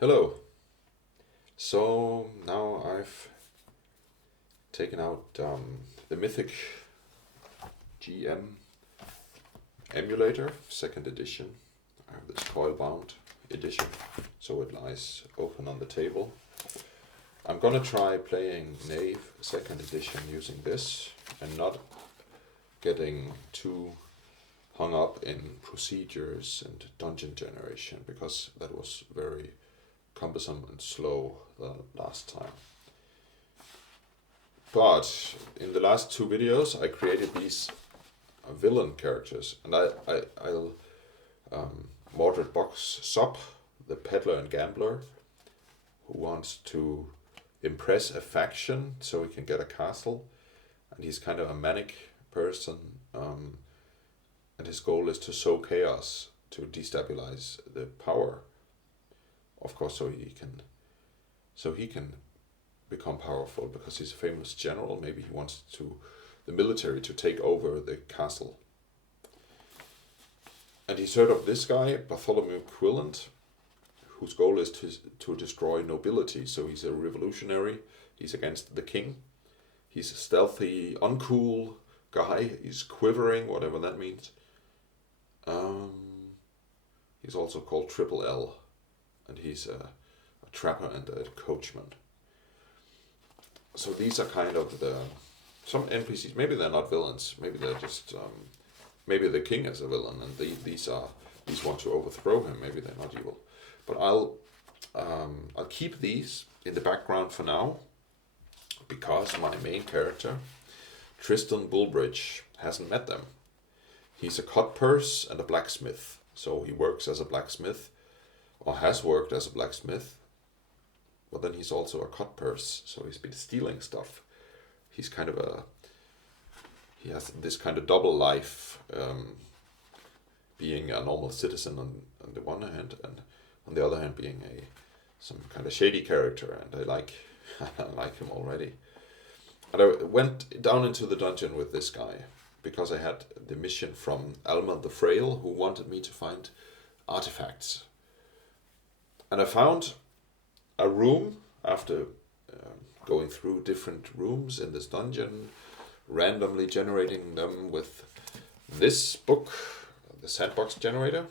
Hello. So now I've taken out the Mythic GM Emulator, second edition. I have this coil bound edition, so it lies open on the table. I'm gonna try playing Knave second edition using this and not getting too hung up in procedures and dungeon generation, because that was very cumbersome and slow the last time. But in the last two videos I created these villain characters, and I'll Mordred Box Sop, the peddler and gambler, who wants to impress a faction so he can get a castle, and he's kind of a manic person, and his goal is to sow chaos to destabilize the power, of course, so he can become powerful because he's a famous general. Maybe he wants the military to take over the castle. And he's heard of this guy, Bartholomew Quilland, whose goal is to destroy nobility. So he's a revolutionary. He's against the king. He's a stealthy, uncool guy. He's quivering, whatever that means. He's also called Triple L, and he's a trapper and a coachman. So these are kind of some NPCs. Maybe they're not villains. Maybe they're just maybe the king is a villain, and these want to overthrow him. Maybe they're not evil. But I'll keep these in the background for now, because my main character, Tristan Bullbridge, hasn't met them. He's a cutpurse and a blacksmith. So he works as a blacksmith, or has worked as a blacksmith. But then he's also a cutpurse, so he's been stealing stuff. He has this kind of double life, being a normal citizen on the one hand, and on the other hand being some kind of shady character, and I like him already. And I went down into the dungeon with this guy because I had the mission from Alma the Frail, who wanted me to find artifacts. And I found a room after going through different rooms in this dungeon, randomly generating them with this book, the Sandbox Generator.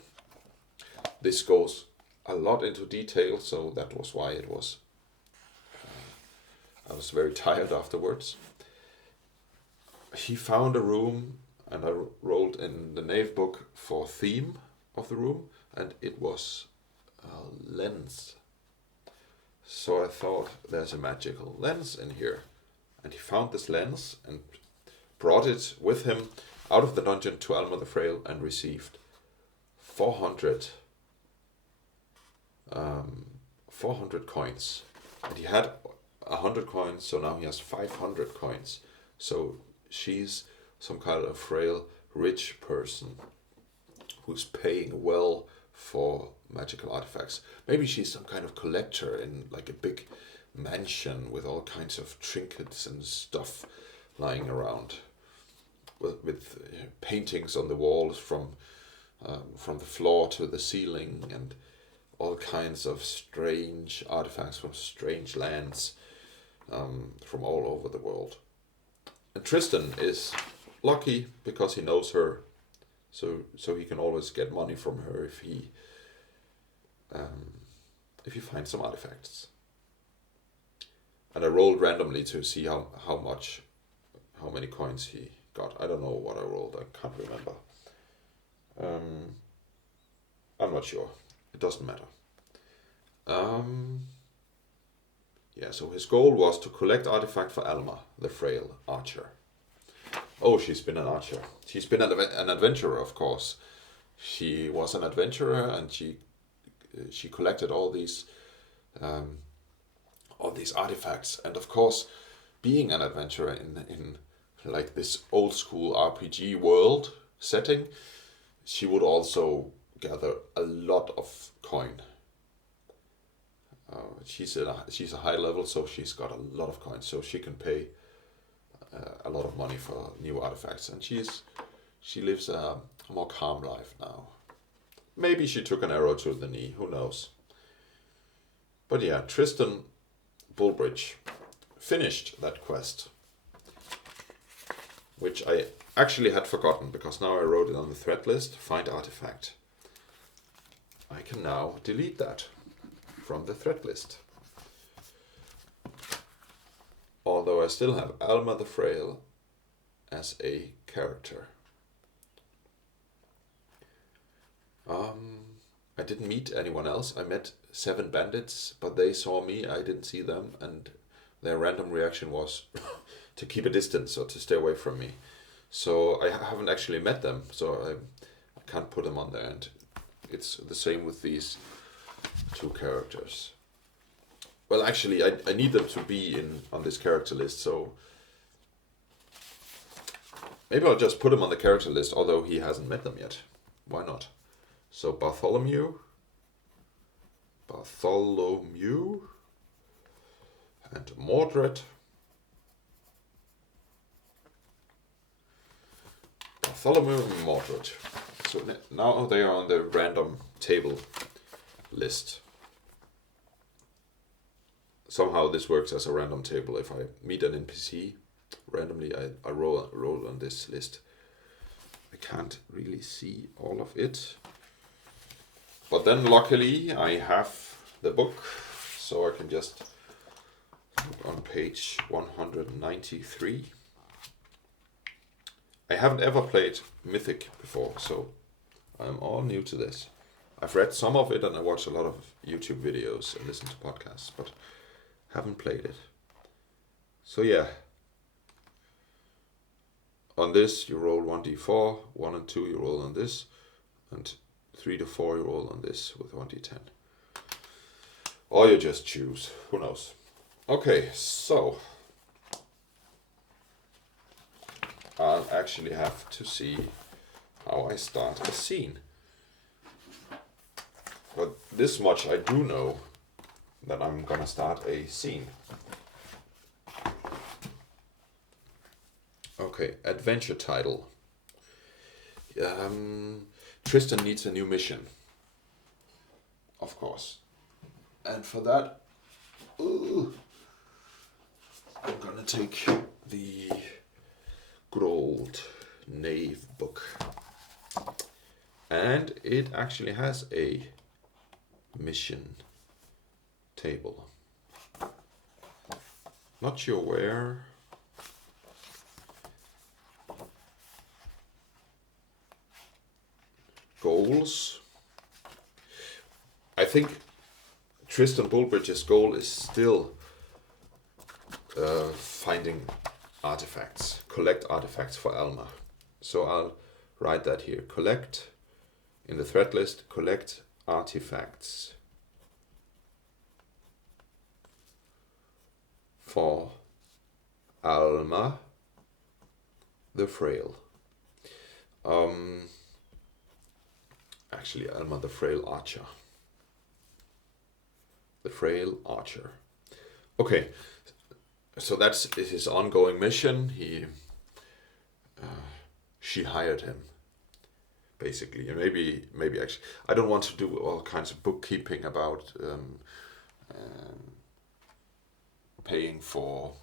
This goes a lot into detail, so that was why I was very tired afterwards. He found a room, and I rolled in the Knave book for theme of the room, and it was a lens. So I thought, there's a magical lens in here. And he found this lens and brought it with him out of the dungeon to Alma the Frail and received 400 coins. And he had 100 coins, so now he has 500 coins. So she's some kind of frail, rich person who's paying well for magical artifacts. Maybe she's some kind of collector in like a big mansion with all kinds of trinkets and stuff lying around, with paintings on the walls from the floor to the ceiling, and all kinds of strange artifacts from strange lands, from all over the world. And Tristan is lucky because he knows her, so he can always get money from her if he finds some artifacts. And I rolled randomly to see how many coins he got. I don't know what I rolled. I can't remember. I'm not sure. It doesn't matter. Yeah, so his goal was to collect artifact for Alma, the frail archer. Oh, she's been an archer. She's been an adventurer, of course. She was an adventurer, and she collected all these artifacts. And of course, being an adventurer in like this old school RPG world setting, she would also gather a lot of coin. She's a high level, so she's got a lot of coins, so she can pay a lot of money for new artifacts, and she lives a more calm life now. Maybe she took an arrow to the knee, who knows. But yeah, Tristan Bullbridge finished that quest, which I actually had forgotten because now I wrote it on the thread list, find artifact. I can now delete that from the thread list. Although I still have Alma the Frail as a character. I didn't meet anyone else. I met 7 bandits, but they saw me, I didn't see them, and their random reaction was to keep a distance or to stay away from me. So I haven't actually met them, so I can't put them on there. And it's the same with these 2 characters. Well, actually, I need them to be on this character list, so maybe I'll just put him on the character list, although he hasn't met them yet. Why not? So Bartholomew, and Mordred. Bartholomew and Mordred. So now they are on the random table list. Somehow this works as a random table. If I meet an NPC randomly, I roll on this list. I can't really see all of it. But then luckily I have the book, so I can just look on page 193. I haven't ever played Mythic before, so I'm all new to this. I've read some of it and I watch a lot of YouTube videos and listen to podcasts, but haven't played it. So yeah. On this you roll 1d4, 1 and 2 you roll on this, and 3 to 4 you roll on this with 1d10. Or you just choose, who knows. Okay, so I'll actually have to see how I start a scene. But this much I do know, that I'm gonna start a scene. Okay, adventure title. Tristan needs a new mission. Of course. And for that, I'm gonna take the good old Knave book. And it actually has a mission table. Not sure where. Goals. I think Tristan Bullbridge's goal is still finding artifacts, collect artifacts for Alma. So I'll write that here. Collect, in the thread list, collect artifacts for Alma the Frail. Actually, Alma the Frail Archer. The Frail Archer. Okay, so that's his ongoing mission. She hired him, basically, and maybe actually, I don't want to do all kinds of bookkeeping about paying for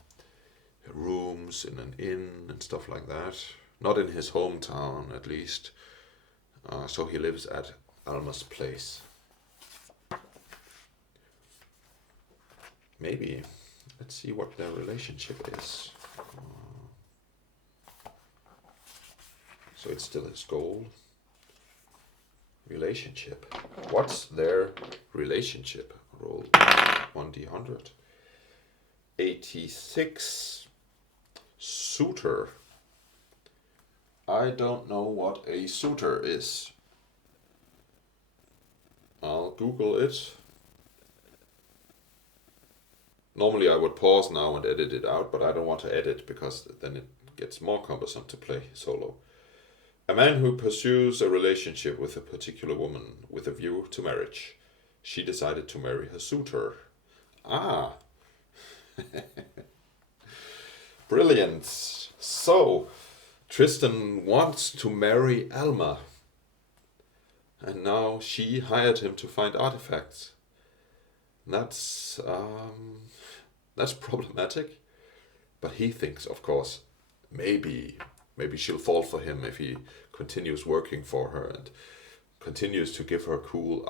rooms in an inn and stuff like that. Not in his hometown, at least. So he lives at Alma's place. Maybe. Let's see what their relationship is. So it's still his goal. Relationship. What's their relationship? Roll 1d100. 86. Suitor. I don't know what a suitor is. I'll Google it. Normally I would pause now and edit it out, but I don't want to edit because then it gets more cumbersome to play solo. A man who pursues a relationship with a particular woman with a view to marriage. She decided to marry her suitor. Ah. Brilliant. So, Tristan wants to marry Alma. And now she hired him to find artifacts. That's problematic. But he thinks, of course, maybe she'll fall for him if he continues working for her and continues to give her cool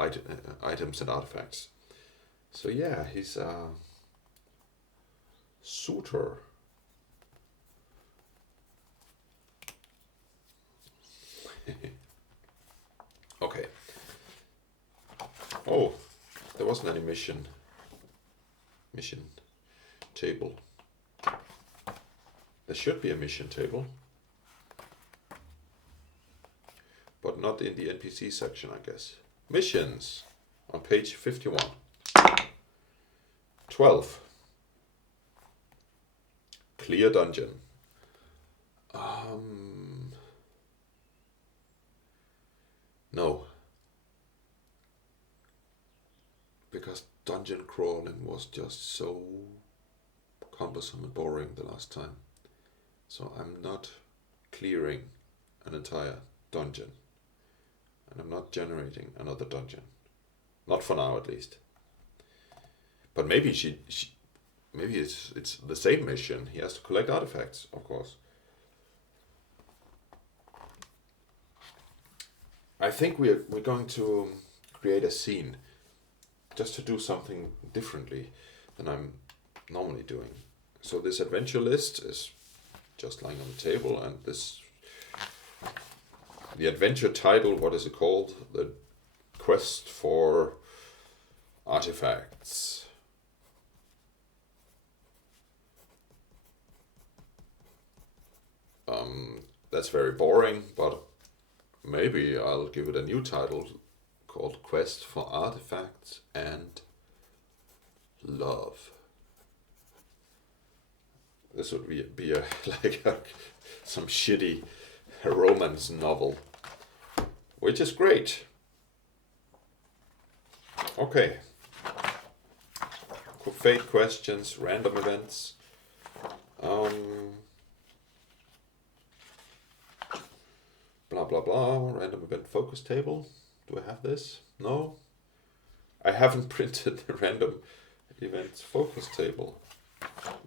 items and artifacts. So yeah, he's a suitor. Okay. Oh, there wasn't any mission table. There should be a mission table, but not in the NPC section, I guess. Missions on page 51. 12. Clear dungeon. No. Because dungeon crawling was just so cumbersome and boring the last time. So I'm not clearing an entire dungeon. And I'm not generating another dungeon. Not for now, at least. But maybe maybe it's the same mission. He has to collect artifacts, of course. I think we're going to create a scene just to do something differently than I'm normally doing. So this adventure list is just lying on the table, and the adventure title, what is it called? The quest for artifacts. That's very boring, but maybe I'll give it a new title called Quest for Artifacts and Love. This would be some shitty romance novel, which is great. Okay. Fate questions, random events. Blah blah blah. Random event focus table. Do I have this? No. I haven't printed the random events focus table.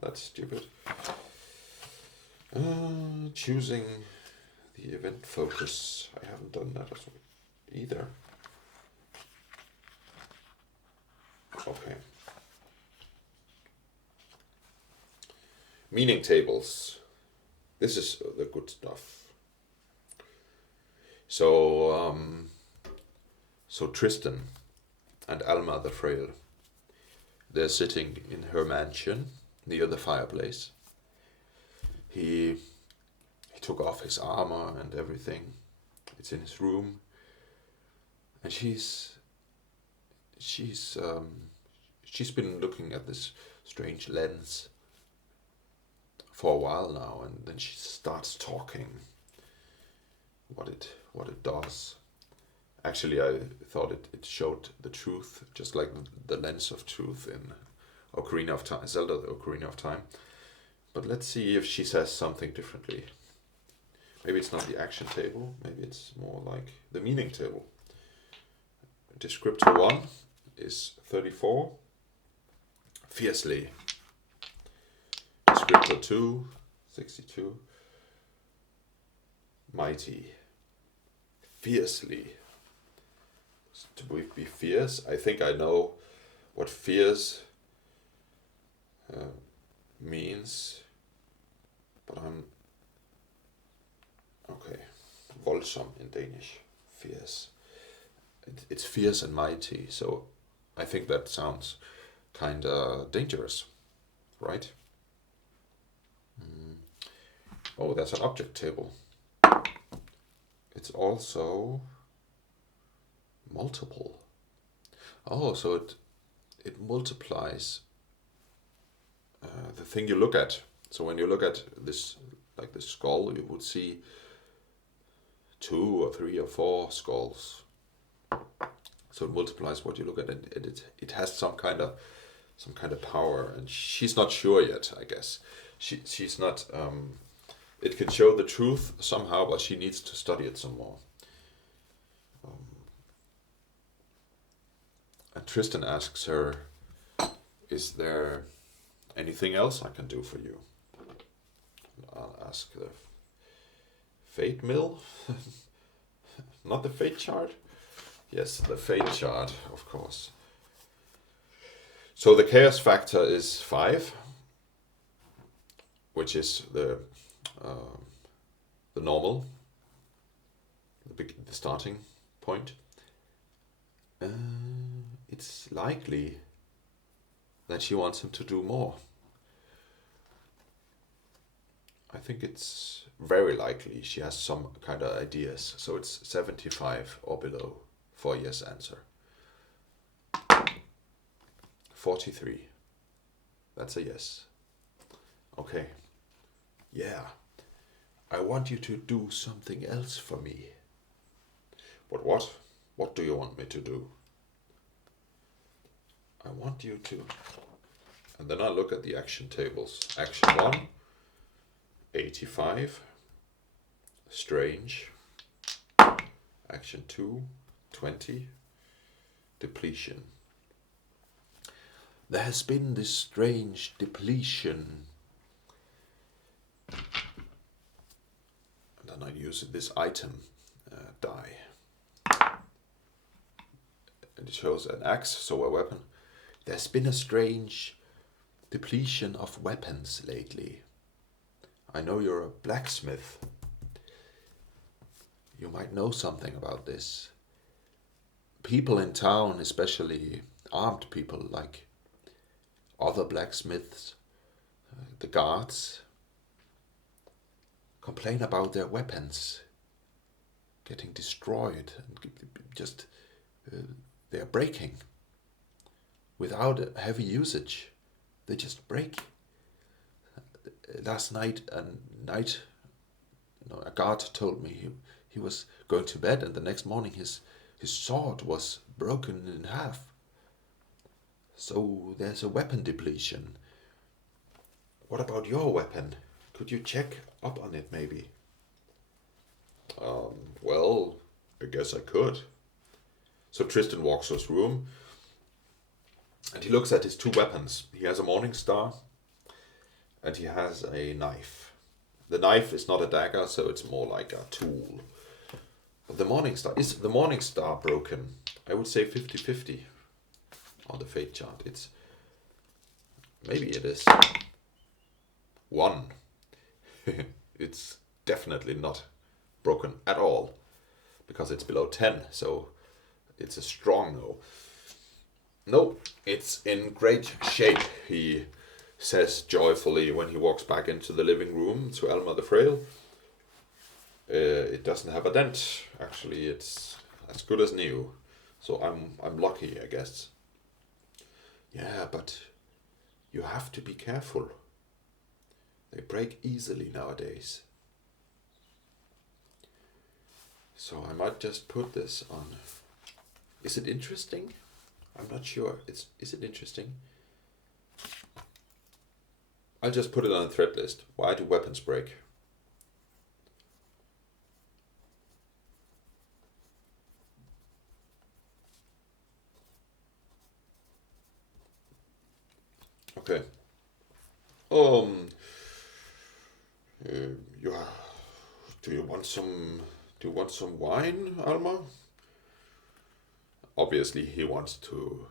That's stupid. Choosing the event focus. I haven't done that either. Okay. Meaning tables. This is the good stuff. So Tristan and Alma the Frail, they're sitting in her mansion near the fireplace. He took off his armor and everything. It's in his room, and she's been looking at this strange lens for a while now, and then she starts talking what it does. Actually, I thought it showed the truth, just like the lens of truth in Ocarina of Time, Zelda: The Ocarina of Time. But let's see if she says something differently. Maybe it's not the action table. Maybe it's more like the meaning table. Descriptor 1 is 34. Fiercely. Descriptor 2, 62. Mighty. Fiercely. To be fierce, I think I know what fierce means, but I'm okay. Voldsom in Danish, fierce. It's fierce and mighty, so I think that sounds kind of dangerous, right? Oh, that's an object table. It's also multiple. Oh, so it multiplies the thing you look at. So when you look at this, like the skull, you would see 2 or 3 or 4 skulls. So it multiplies what you look at, and it has some kind of power. And she's not sure yet, I guess. She's not. It can show the truth somehow, but she needs to study it some more. And Tristan asks her, is there anything else I can do for you? I'll ask the Fate Mill. Not the Fate chart? Yes, the Fate chart, of course. So the chaos factor is 5, which is the normal, the starting point. It's likely that she wants him to do more. I think it's very likely she has some kind of ideas. So it's 75 or below for a yes answer. 43. That's a yes. Okay. Yeah. I want you to do something else for me. But what? What do you want me to do? I want you to... And then I look at the action tables. Action 1, 85. Strange. Action 2, 20. Depletion. There has been this strange depletion. And then I use this item die. And it shows an axe, so a weapon. There's been a strange depletion of weapons lately. I know you're a blacksmith. You might know something about this. People in town, especially armed people like other blacksmiths, the guards, complain about their weapons getting destroyed and just they're breaking without heavy usage. They just break. Last night, a guard told me he was going to bed, and the next morning his sword was broken in half. So there's a weapon depletion. What about your weapon? Could you check up on it, maybe? Well, I guess I could. So Tristan walks to his room, and he looks at his 2 weapons. He has a morning star, and he has a knife. The knife is not a dagger, so it's more like a tool. But the morning star, is the morning star broken? I would say 50-50 on the fate chart. Maybe it is 1. It's definitely not broken at all, because it's below 10, so it's a strong no. No, it's in great shape, he says joyfully when he walks back into the living room to Alma the Frail. It doesn't have a dent. Actually, it's as good as new. So I'm lucky, I guess. Yeah, but you have to be careful. They break easily nowadays. So I might just put this on. Is it interesting? I'm not sure. Is it interesting? I'll just put it on a threat list. Why do weapons break? Okay. You do you want some wine, Alma? Obviously, he wants to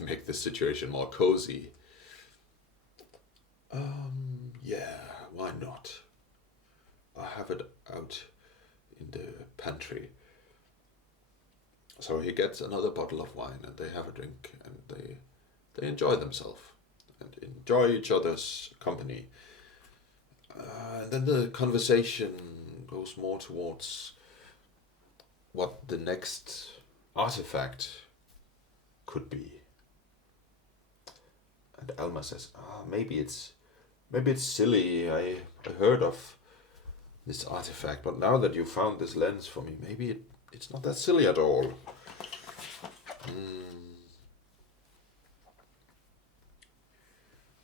make the situation more cozy. Yeah, why not? I have it out in the pantry. So he gets another bottle of wine, and they have a drink, and they enjoy themselves and enjoy each other's company. And then the conversation goes more towards what the next artifact could be. And Alma says, maybe it's silly. I heard of this artifact, but now that you found this lens for me, maybe it's not that silly at all.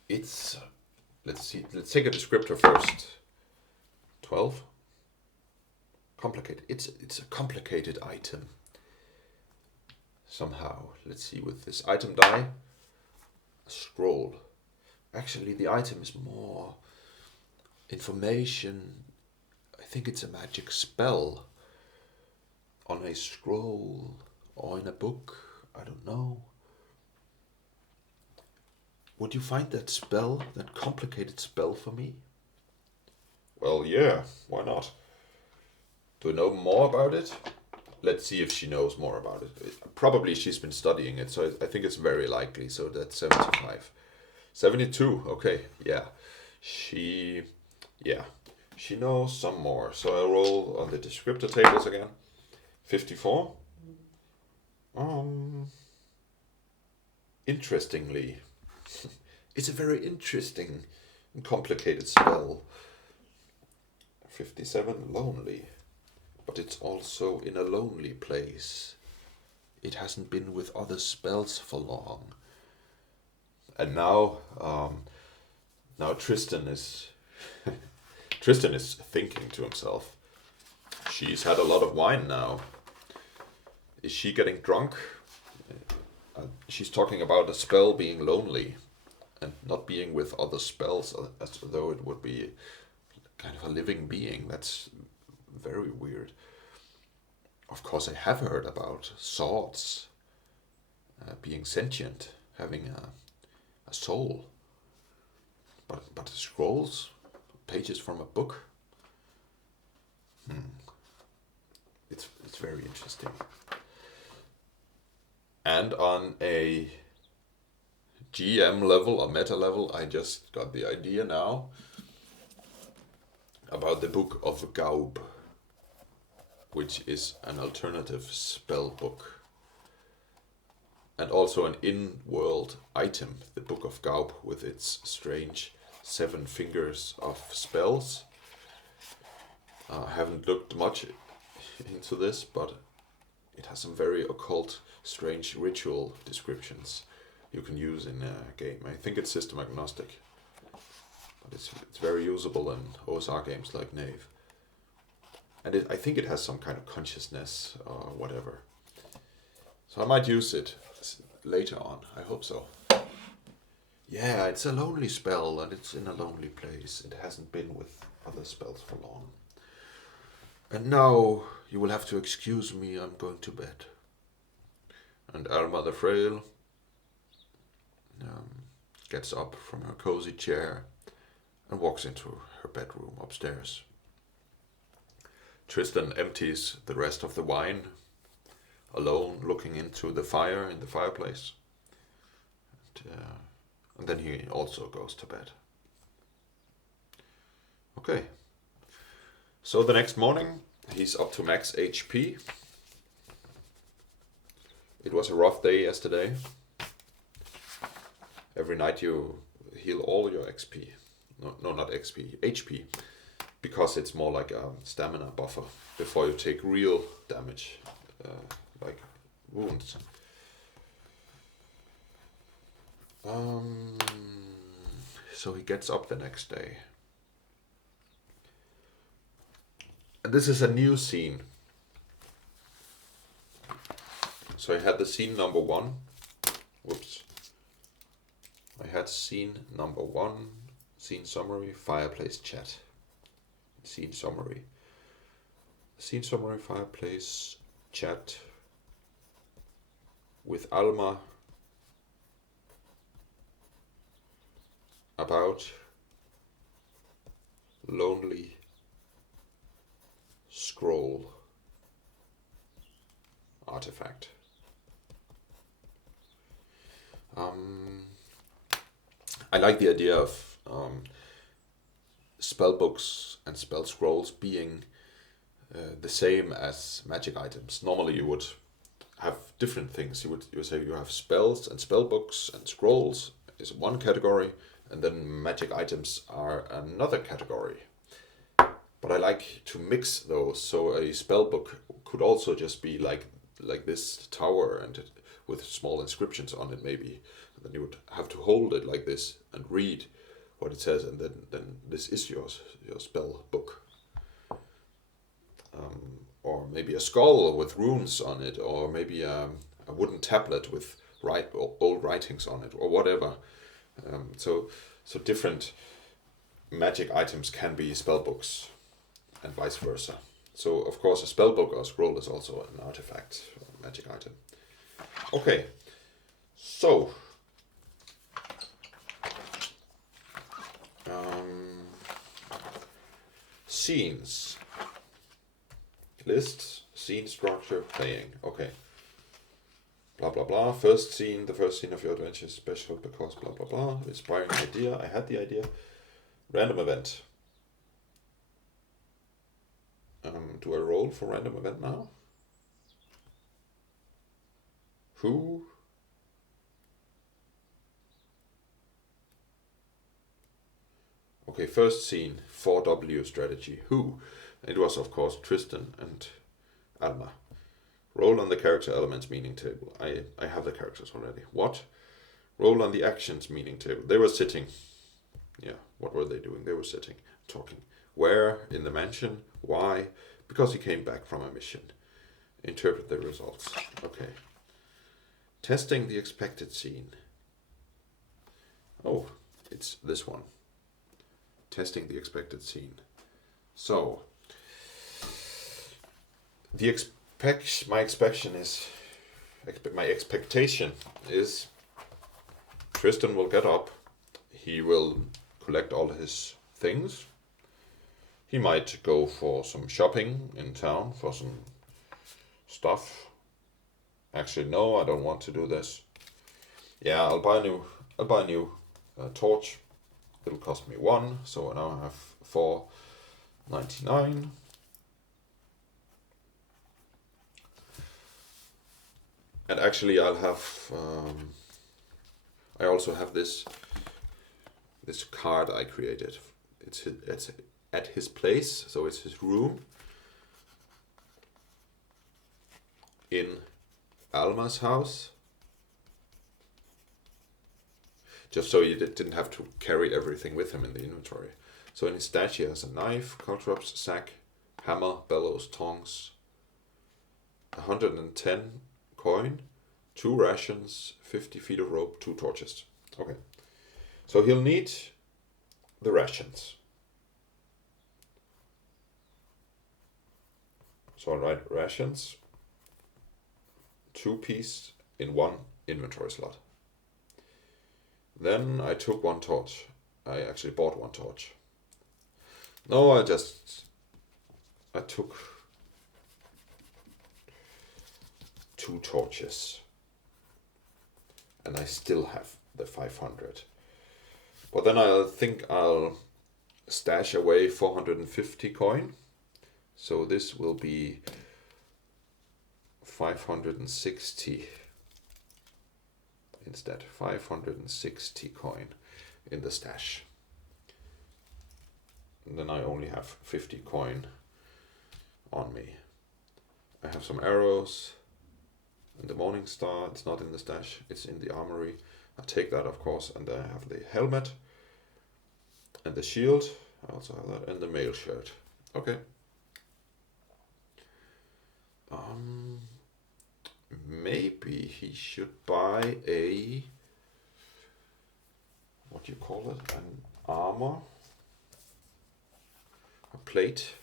It's, let's see, let's take a descriptor first. 12. Complicated. It's a complicated item. Somehow, let's see, with this item die, A scroll. Actually, the item is more information. I think it's a magic spell on a scroll or in a book. I don't know. Would you find that spell, that complicated spell for me? Well, yeah, why not? Do you know more about it? Let's see if she knows more about it. Probably she's been studying it, so I think it's very likely. So that's 75. 72, okay, yeah. She knows some more. So I roll on the descriptor tables again. 54. Interestingly, it's a very interesting and complicated spell. 57, lonely. But it's also in a lonely place. It hasn't been with other spells for long. And now Tristan is Tristan is thinking to himself. She's had a lot of wine now. Is she getting drunk? She's talking about a spell being lonely and not being with other spells, as though it would be kind of a living being. That's very weird. Of course, I have heard about swords being sentient, having a soul. But scrolls, pages from a book. It's very interesting. And on a GM level, a meta level, I just got the idea now about the Book of Gaub, which is an alternative spell book. And also an in-world item, the Book of Gaub, with its strange 7 fingers of spells. I haven't looked much into this, but it has some very occult, strange ritual descriptions you can use in a game. I think it's system agnostic, but it's very usable in OSR games like Knave. And I think it has some kind of consciousness or whatever. So I might use it later on. I hope so. Yeah, it's a lonely spell and it's in a lonely place. It hasn't been with other spells for long. And now you will have to excuse me, I'm going to bed. And Alma the Frail gets up from her cozy chair and walks into her bedroom upstairs. Tristan empties the rest of the wine, alone looking into the fire in the fireplace. And then he also goes to bed. Okay. So the next morning, he's up to max HP. It was a rough day yesterday. Every night you heal all your XP. No, not XP, HP. Because it's more like a stamina buffer before you take real damage, like wounds. So he gets up the next day. And this is a new scene. So I had the scene number 1. Whoops. I had scene number 1, scene summary, fireplace chat. Scene summary. Scene summary, fireplace chat with Alma about lonely scroll artifact. I like the idea of spell books and spell scrolls being the same as magic items. Normally you would have different things. You would say you have spells and spell books, and scrolls is one category, and then magic items are another category. But I like to mix those, so a spell book could also just be like this tower and with small inscriptions on it maybe. And then you would have to hold it like this and read what it says, and then this is your spell book. Or maybe a skull with runes on it, or maybe a wooden tablet with old writings on it or whatever. So different magic items can be spell books and vice versa. So of course a spell book or scroll is also an artifact, a magic item. Okay, so scenes, lists, scene structure, playing. Okay. Blah blah blah. First scene, the first scene of your adventure is special because blah blah blah. Inspiring idea. I had the idea. Random event. Do I roll for random event now? Who? Okay, first scene, 4W strategy. Who? It was of course Tristan and Alma. Roll on the character elements meaning table. I have the characters already. What? Roll on the actions meaning table. They were sitting. Yeah, what were they doing? They were sitting, talking. Where? In the mansion. Why? Because he came back from a mission. Interpret the results. Okay. Testing the expected scene. Oh, it's this one. Testing the expected scene. So, my expectation is Tristan will get up. He will collect all his things. He might go for some shopping in town for some stuff. Actually, no, I don't want to do this. Yeah, I'll buy a new torch. It'll cost me 1, so now I have 4.99. And actually, I'll have. I also have this card I created. It's at his place, so it's his room in Alma's house. Just so you didn't have to carry everything with him in the inventory. So in his stash he has a knife, caltrops, sack, hammer, bellows, tongs, 110 coin, 2 rations, 50 feet of rope, 2 torches. Okay. So he'll need the rations. So I'll write rations, 2 piece in 1 inventory slot. Then I took 1 torch. I actually bought 1 torch. No, I took 2 torches. And I still have the 500. But then I think I'll stash away 450 coin. So this will be 560 instead. 560 coin in the stash. And then I only have 50 coin on me. I have some arrows and the morning star. It's not in the stash, it's in the armory. I take that, of course, and then I have the helmet and the shield. I also have that, and the mail shirt. Okay. Maybe he should buy a, what do you call it? An armor, a plate,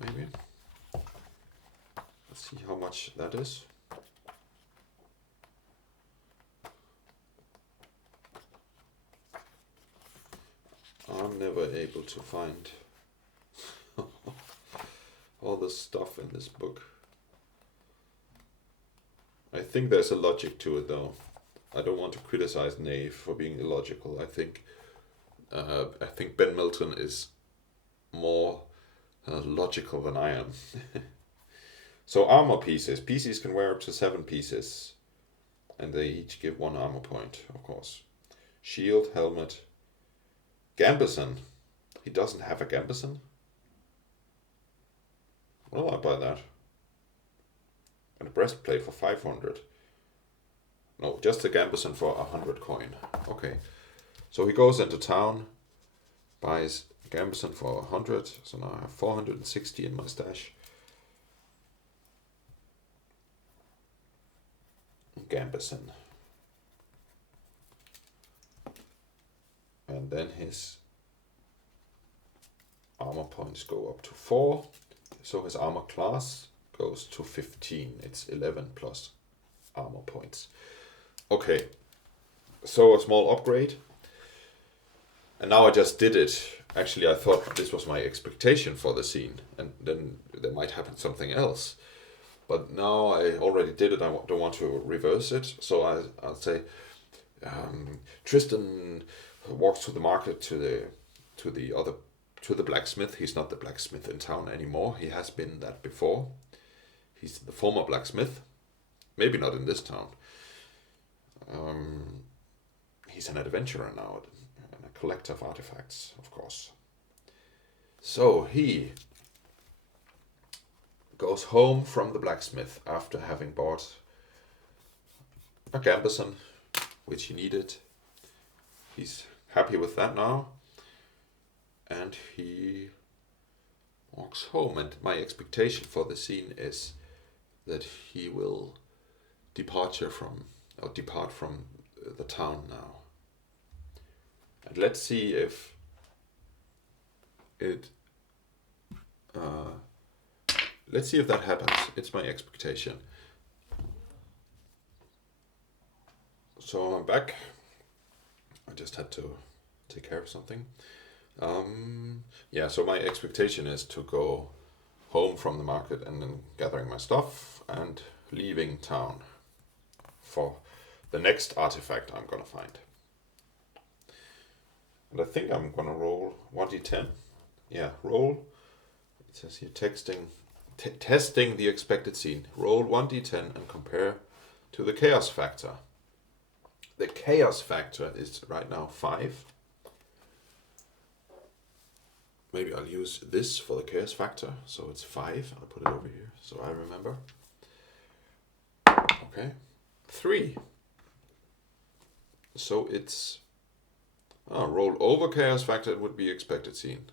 maybe. Let's see how much that is. I'm never able to find all the stuff in this book. I think there's a logic to it, though. I don't want to criticize Knave for being illogical. I think Ben Milton is more logical than I am. So armor pieces. PCs can wear up to 7 pieces, and they each give 1 armor point, of course. Shield, helmet, gambeson. He doesn't have a gambeson. Well, I'll buy that. And a breastplate for 500. No, just a gambeson for 100 coin. Okay. So he goes into town, buys a gambeson for 100. So now I have 460 in my stash. Gambeson. And then his armor points go up to 4. So his armor class goes to 15. It's 11 plus armor points. Okay, so a small upgrade. And now I just did it. Actually, I thought this was my expectation for the scene, and then there might happen something else. But now I already did it. I don't want to reverse it. So I'll say Tristan walks to the market to the blacksmith. He's not the blacksmith in town anymore. He has been that before. He's the former blacksmith. Maybe not in this town. He's an adventurer now and a collector of artifacts, of course. So he goes home from the blacksmith after having bought a gambeson, which he needed. He's happy with that now. And he walks home. And my expectation for the scene is that he will depart from the town now. And let's see if that happens. It's my expectation. So I'm back. I just had to take care of something. So my expectation is to go home from the market and then gathering my stuff and leaving town for the next artifact I'm gonna find. And I think I'm gonna roll 1d10. Yeah, roll. It says here testing the expected scene. Roll 1d10 and compare to the chaos factor. The chaos factor is right now 5. Maybe I'll use this for the chaos factor. So it's 5. I'll put it over here so I remember. Okay. 3. So it's roll over chaos factor would be expected scene.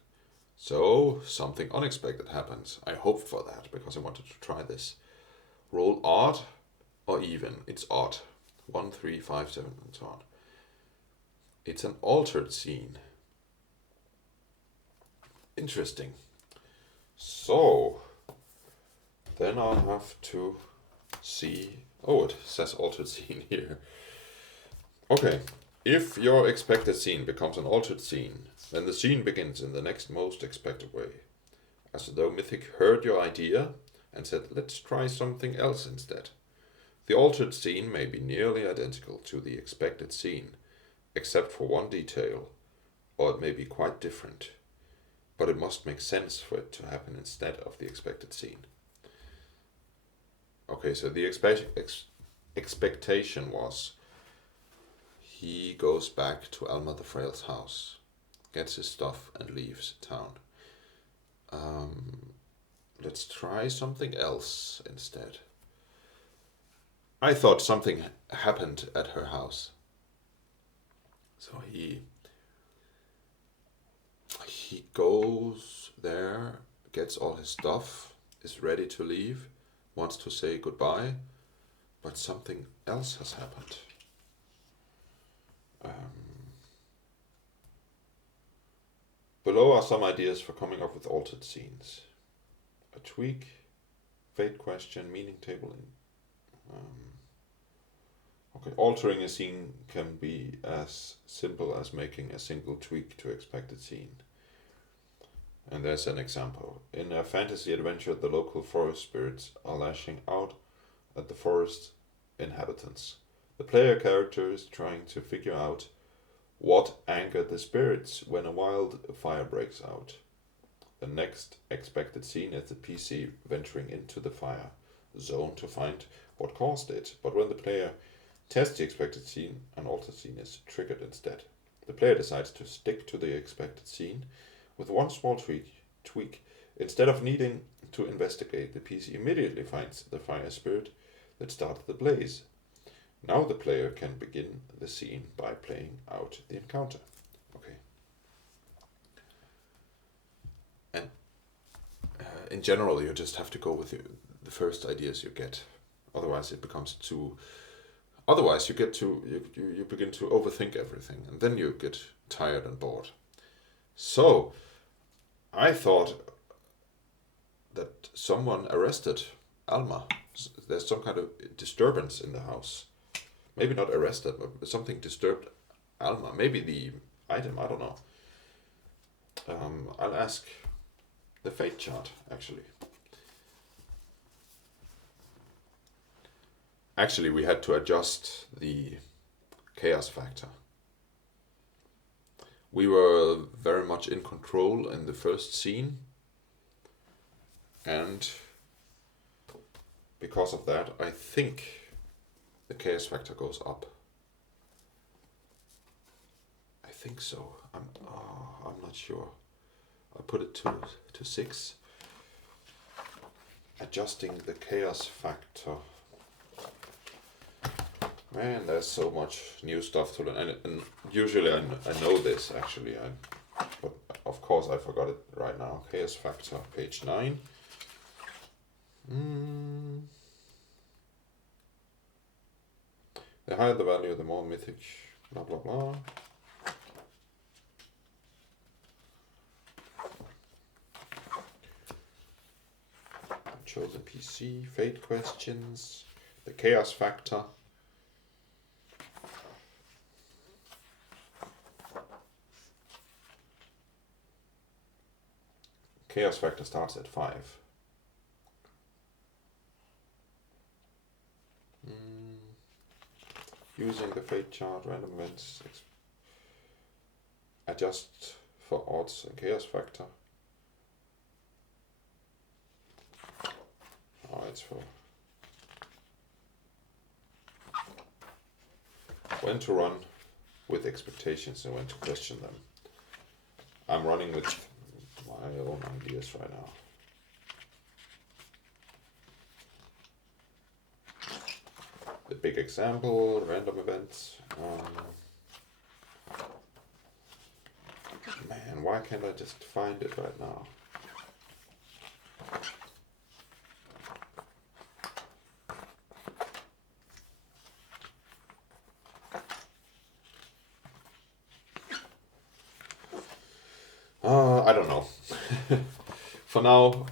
So something unexpected happens. I hope for that because I wanted to try this. Roll odd or even. It's odd. 1, 3, 5, 7 and so on. It's an altered scene. Interesting. So then I'll have to see. Oh, it says altered scene here. Okay. If your expected scene becomes an altered scene, then the scene begins in the next most expected way. As though Mythic heard your idea and said, let's try something else instead. The altered scene may be nearly identical to the expected scene, except for one detail, or it may be quite different. But it must make sense for it to happen instead of the expected scene. Okay, so the expectation was he goes back to Alma the Frail's house, gets his stuff and leaves town. Let's try something else instead. I thought something happened at her house. So he goes there, gets all his stuff, is ready to leave, wants to say goodbye, but something else has happened. Below are some ideas for coming up with altered scenes. A tweak, fate question, meaning table. Altering a scene can be as simple as making a single tweak to expected scene. And there's an example. In a fantasy adventure, the local forest spirits are lashing out at the forest inhabitants. The player character is trying to figure out what angered the spirits when a wildfire breaks out. The next expected scene is the PC venturing into the fire zone to find what caused it, but when the player tests the expected scene, an altered scene is triggered instead. The player decides to stick to the expected scene with one small tweak. Instead of needing to investigate, the PC immediately finds the fire spirit that started the blaze. Now the player can begin the scene by playing out the encounter. Okay. And in general, you just have to go with the first ideas you get. Otherwise, it becomes too Otherwise, you begin to overthink everything, and then you get tired and bored. So I thought that someone arrested Alma. There's some kind of disturbance in the house. Maybe not arrested, but something disturbed Alma. Maybe the item, I don't know. I'll ask the fate chart, actually. Actually, we had to adjust the chaos factor. We were very much in control in the first scene, and because of that, I think the chaos factor goes up. I think so. I'm not sure. I put it to 6. Adjusting the chaos factor. Man, there's so much new stuff to learn, and usually I know this actually, but of course I forgot it right now. Chaos factor, page 9. The higher the value, the more mythic, blah blah blah. Chosen PC, fate questions, the chaos factor. Chaos factor starts at 5. Using the fate chart, random events, adjust for odds and chaos factor. Oh, it's for when to run with expectations and when to question them. I'm running with my own ideas right now. The big example, random events. Man, why can't I just find it right now? I don't know. For now,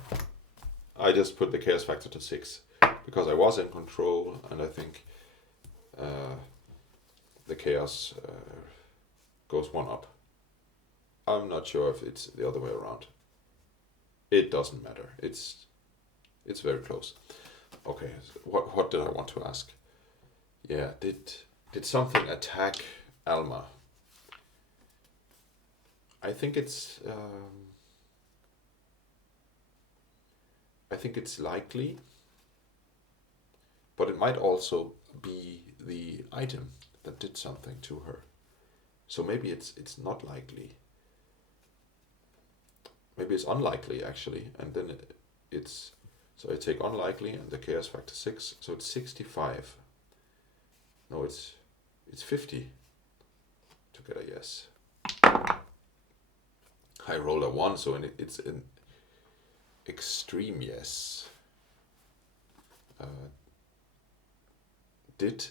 I just put the chaos factor to 6 because I was in control, and I think the chaos goes 1 up. I'm not sure if it's the other way around. It doesn't matter. It's very close. Okay, what did I want to ask? Yeah, did something attack Alma? I think it's likely, but it might also be the item that did something to her. So maybe it's not likely. Maybe it's unlikely actually, and then it's so I take unlikely and the chaos factor 6, so it's 65. No, it's 50 to get a yes. I rolled a 1, so it's an extreme yes. Did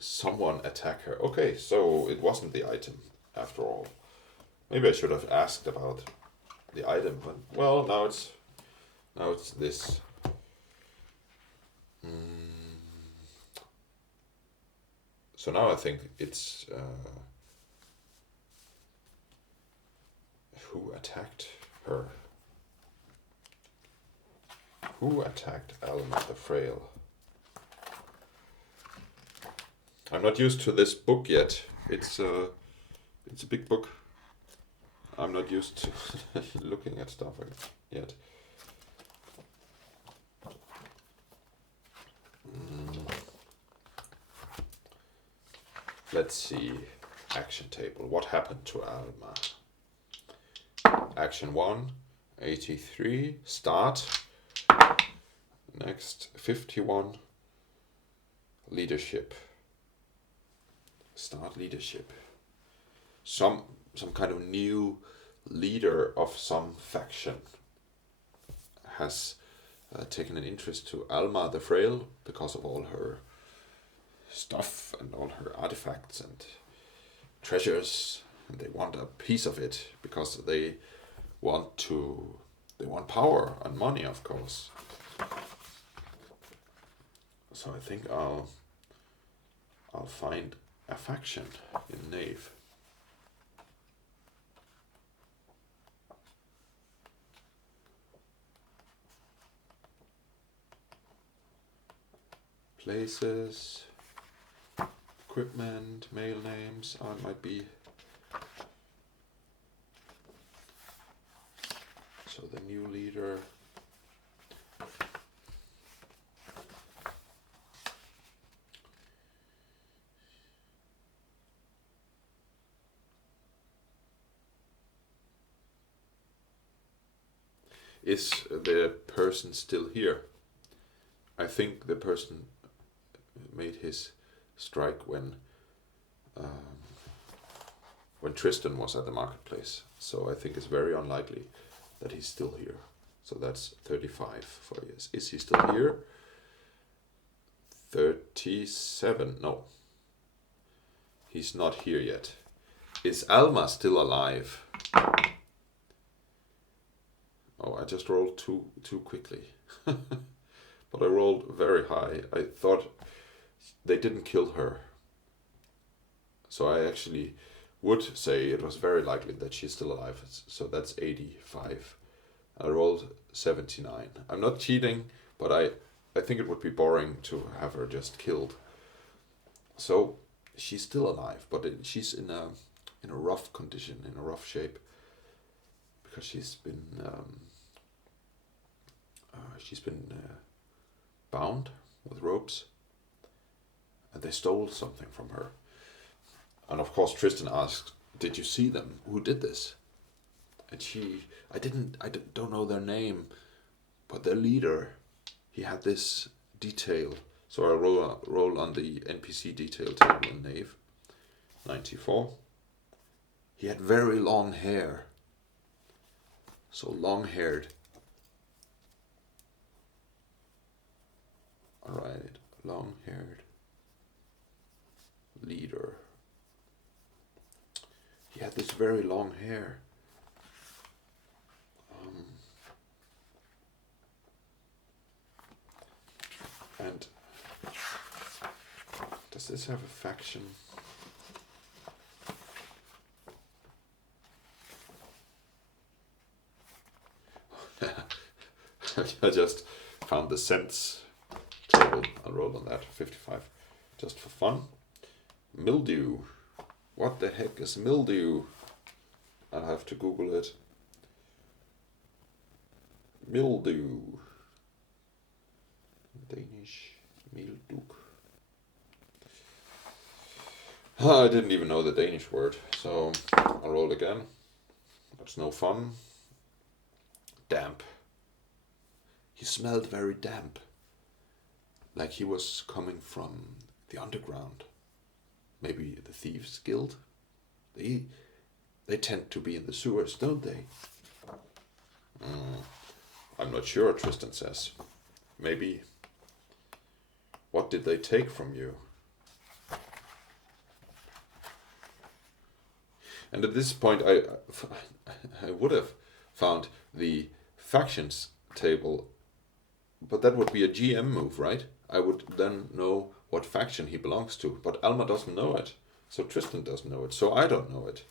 someone attack her? Okay, so it wasn't the item after all. Maybe I should have asked about the item, but well, now it's this. So now I think it's who attacked her? Who attacked Alma the Frail? I'm not used to this book yet. It's a big book. I'm not used to looking at stuff yet. Let's see. Action table. What happened to Alma? Action 1, 83, start. Next, 51, leadership. Start leadership. Some kind of new leader of some faction has taken an interest to Alma the Frail because of all her stuff and all her artifacts and treasures, and they want a piece of it because they want power and money, of course. So I think I'll find a faction in Knave. Places, equipment, mail names. Oh, it might be. So the new leader. Is the person still here? I think the person made his strike when Tristan was at the marketplace. So I think it's very unlikely that he's still here. So that's 35 for years. Is he still here? 37. No. He's not here yet. Is Alma still alive? Oh, I just rolled too quickly. But I rolled very high. I thought they didn't kill her. So I actually would say it was very likely that she's still alive. So that's 85. I rolled 79. I'm not cheating, but I think it would be boring to have her just killed. So she's still alive, but she's in a rough condition, in a rough shape, because she's been bound with ropes, and they stole something from her. And of course Tristan asked, "Did you see them? Who did this?" And I don't know their name, but their leader, he had this detail. So I roll on the NPC detail table in Knave. 94. He had very long hair. So long-haired. Alright, long-haired leader. He had this very long hair. And does this have a faction? I just found the cents table. I'll roll on that. 55, just for fun. Mildew. What the heck is mildew? I'll have to Google it. Mildew. Danish mildew. I didn't even know the Danish word, so I'll roll again. That's no fun. Damp. He smelled very damp, like he was coming from the underground. Maybe the Thieves Guild. They tend to be in the sewers, don't they? I'm not sure, Tristan says. Maybe. What did they take from you? And at this point, I would have found the factions table, but that would be a GM move, right? I would then know what faction he belongs to, but Alma doesn't know it, so Tristan doesn't know it, so I don't know it.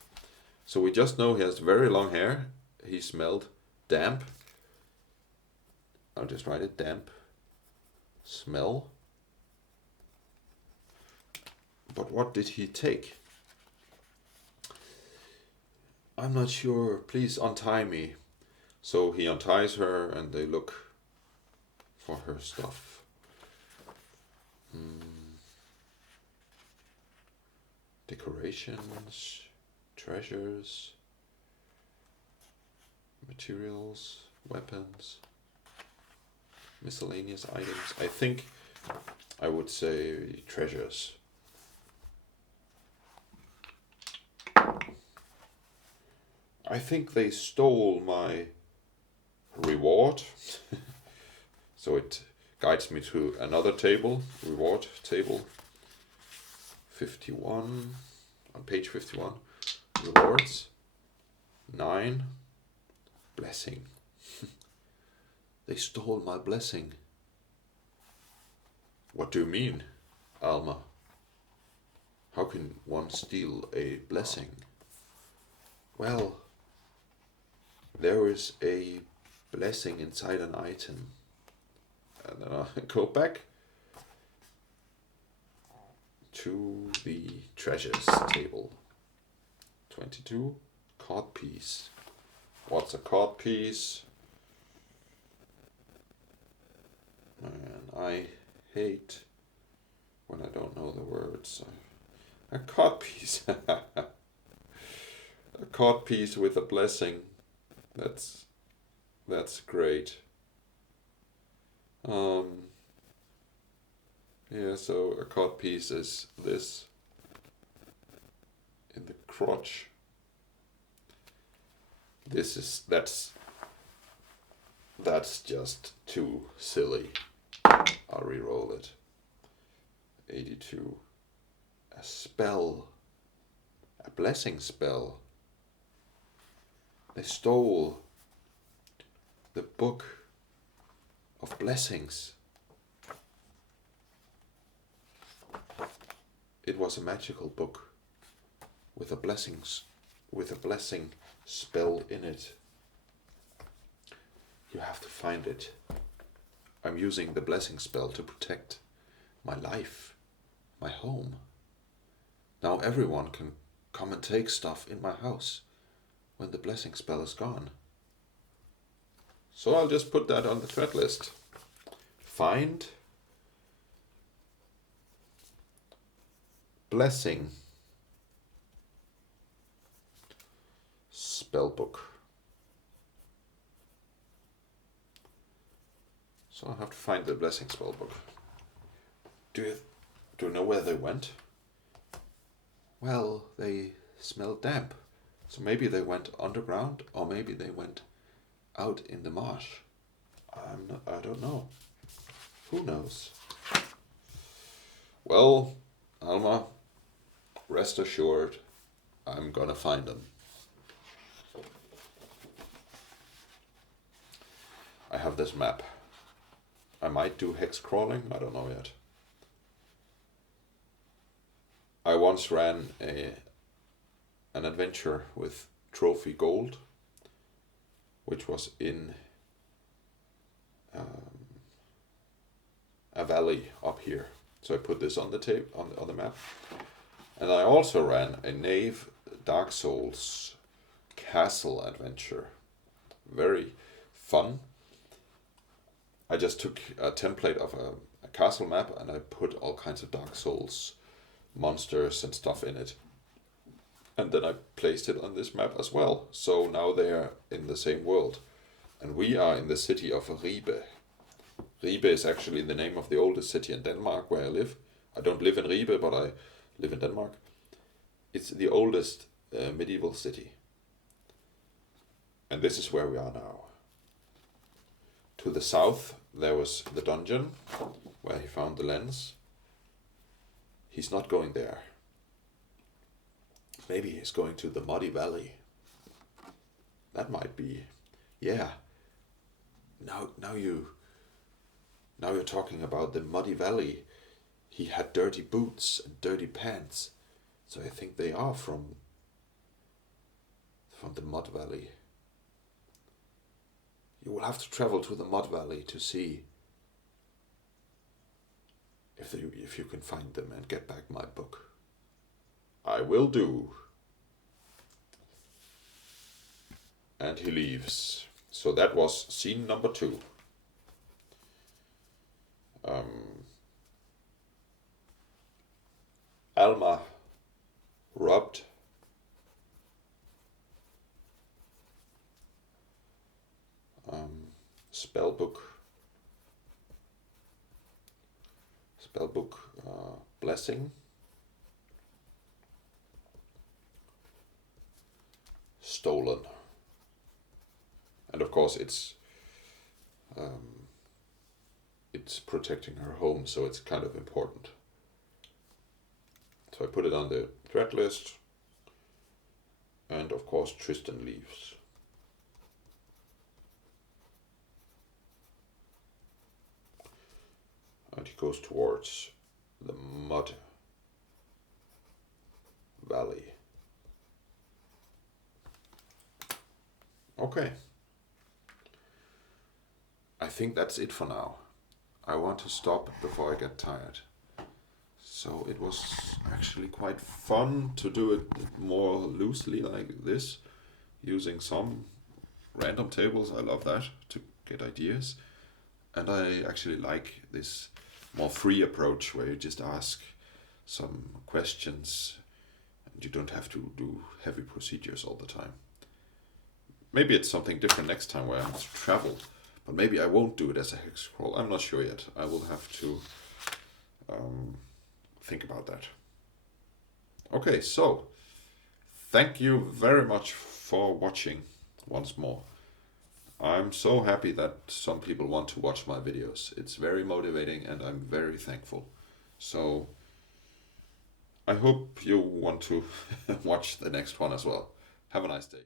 So we just know he has very long hair, he smelled damp. I'll just write it, damp smell. But what did he take? I'm not sure, please untie me. So he unties her and they look for her stuff. Decorations, treasures, materials, weapons, miscellaneous items. I think I would say treasures. I think they stole my reward. So it guides me to another table, reward table. 51, on page 51, rewards, 9, blessing. They stole my blessing. What do you mean, Alma? How can one steal a blessing? Well, there is a blessing inside an item. And then I go back to the treasures table. 22, cod piece. What's a cod piece? And I hate when I don't know the words. A cod piece. A cod piece with a blessing. That's great. Yeah, so a cod piece is this in the crotch. That's just too silly. I'll re-roll it. 82. A spell. A blessing spell. They stole the book of blessings. It was a magical book with a blessing spell in it. You have to find it. I'm using the blessing spell to protect my life, my home. Now everyone can come and take stuff in my house when the blessing spell is gone. So I'll just put that on the threat list. Find blessing spellbook. So I have to find the blessing spellbook. Do you know where they went? Well, they smell damp. So maybe they went underground, or maybe they went out in the marsh. I don't know. Who knows? Well, Alma, rest assured, I'm gonna find them. I have this map. I might do hex crawling, I don't know yet. I once ran an adventure with trophy gold, which was in a valley up here. So I put this on the tape on the map, and I also ran a Knave Dark Souls castle adventure. Very fun. I just took a template of a castle map and I put all kinds of Dark Souls monsters and stuff in it. And then I placed it on this map as well. So now they are in the same world. And we are in the city of Ribe. Ribe is actually the name of the oldest city in Denmark where I live. I don't live in Ribe, but I live in Denmark. It's the oldest medieval city. And this is where we are now. To the south, there was the dungeon where he found the lens. He's not going there. Maybe he's going to the Muddy Valley. That might be, yeah. Now you're talking about the Muddy Valley. He had dirty boots and dirty pants, so I think they are from the Mud Valley. You will have to travel to the Mud Valley to see if you can find them and get back my book. I will do. And he leaves. So that was scene number 2. Alma robbed spellbook blessing, stolen, and of course it's protecting her home, so it's kind of important So I put it on the threat list, and of course Tristan leaves. And he goes towards the mud valley. Okay. I think that's it for now. I want to stop before I get tired. So it was actually quite fun to do it more loosely like this, using some random tables. I love that, to get ideas. And I actually like this more free approach where you just ask some questions and you don't have to do heavy procedures all the time. Maybe it's something different next time where I must travel, but maybe I won't do it as a hex scroll. I'm not sure yet. I will have to think about that. Okay, so thank you very much for watching once more. I'm so happy that some people want to watch my videos. It's very motivating and I'm very thankful. So I hope you want to watch the next one as well. Have a nice day.